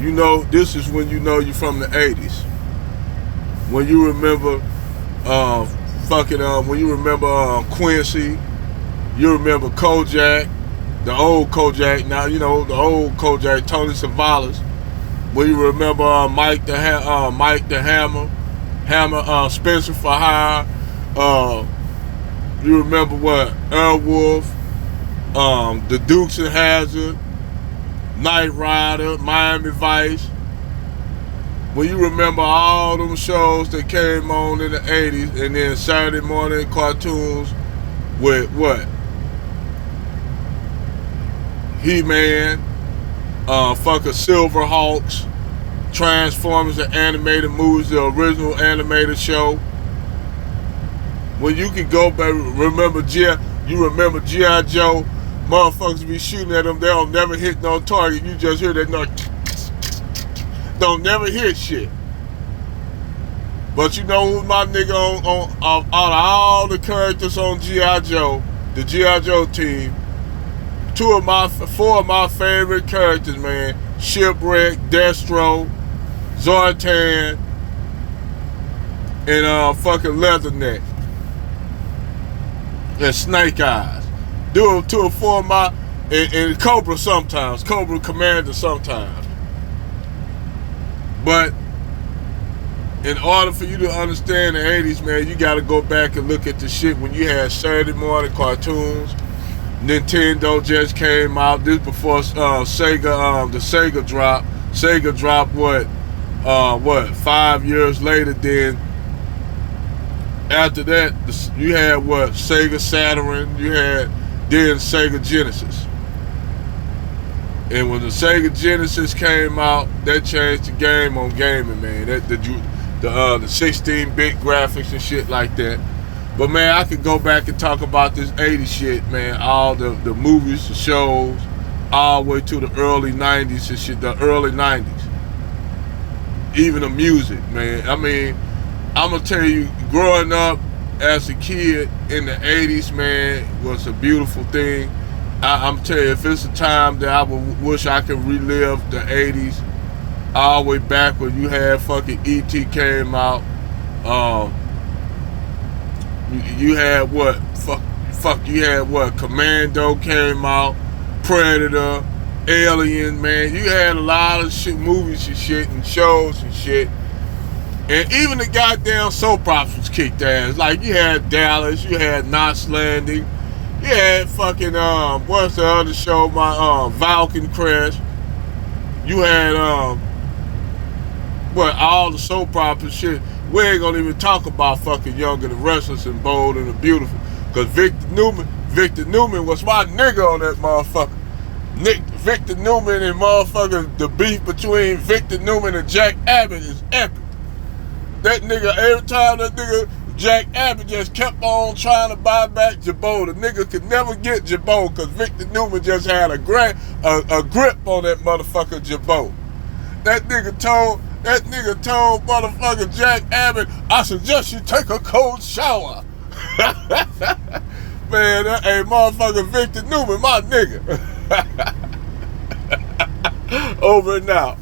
You know, this is when you know you're from the 80s. When you remember when you remember Quincy, you remember Kojak, the old Kojak. Now you know the old Kojak, Tony Savalas. When you remember Mike the Hammer, Spencer for Hire. You remember what Earl Wolf, the Dukes of Hazzard, Knight Rider, Miami Vice. When you remember all them shows that came on in the 80s, and then Saturday morning cartoons with what? He-Man, Silverhawks, Transformers, the animated movies, the original animated show. When you could go back, remember G.I. Joe, motherfuckers be shooting at them, they don't never hit no target. You just hear that noise. Don't never hit shit. But you know who's my nigga on out of all the characters on G.I. Joe, the G.I. Joe team, four of my favorite characters, man. Shipwreck, Destro, Zartan, and Leatherneck. And Snake Eyes. Two or four of my, and Cobra sometimes, Cobra Commander sometimes. But in order for you to understand the 80s, man, you gotta go back and look at the shit when you had Saturday morning cartoons. Nintendo just came out. This before Sega, the Sega drop. Sega dropped what 5 years later. Then after that, you had what, Sega Saturn. You had then Sega Genesis. And when the Sega Genesis came out, that changed the game on gaming, man. The 16-bit graphics and shit like that. But man, I could go back and talk about this 80s shit, man. All the movies, the shows, all the way to the early 90s and shit, the early 90s. Even the music, man. I mean, I'm gonna tell you, growing up as a kid in the 80s, man, was a beautiful thing. I'm telling you, if it's a time that I would wish I could relive the 80s, all the way back when you had fucking E.T. came out, you had what? You had what? Commando came out, Predator, Alien, man. You had a lot of shit, movies and shit, and shows and shit. And even the goddamn soap operas was kicked ass. Like, you had Dallas, you had Knots Landing, you had fucking, what's the other show? Vulcan Crash. You had, all the soap opera shit. We ain't gonna even talk about fucking Young and the Restless and Bold and the Beautiful. Cause Victor Newman was my nigga on that motherfucker. Victor Newman and motherfucker, the beef between Victor Newman and Jack Abbott is epic. That nigga, every time that nigga, Jack Abbott just kept on trying to buy back Jabot. The nigga could never get Jabot because Victor Newman just had a grip on that motherfucker Jabot. That nigga told motherfucker Jack Abbott, I suggest you take a cold shower. Man, hey, motherfucker Victor Newman, my nigga. Over and out.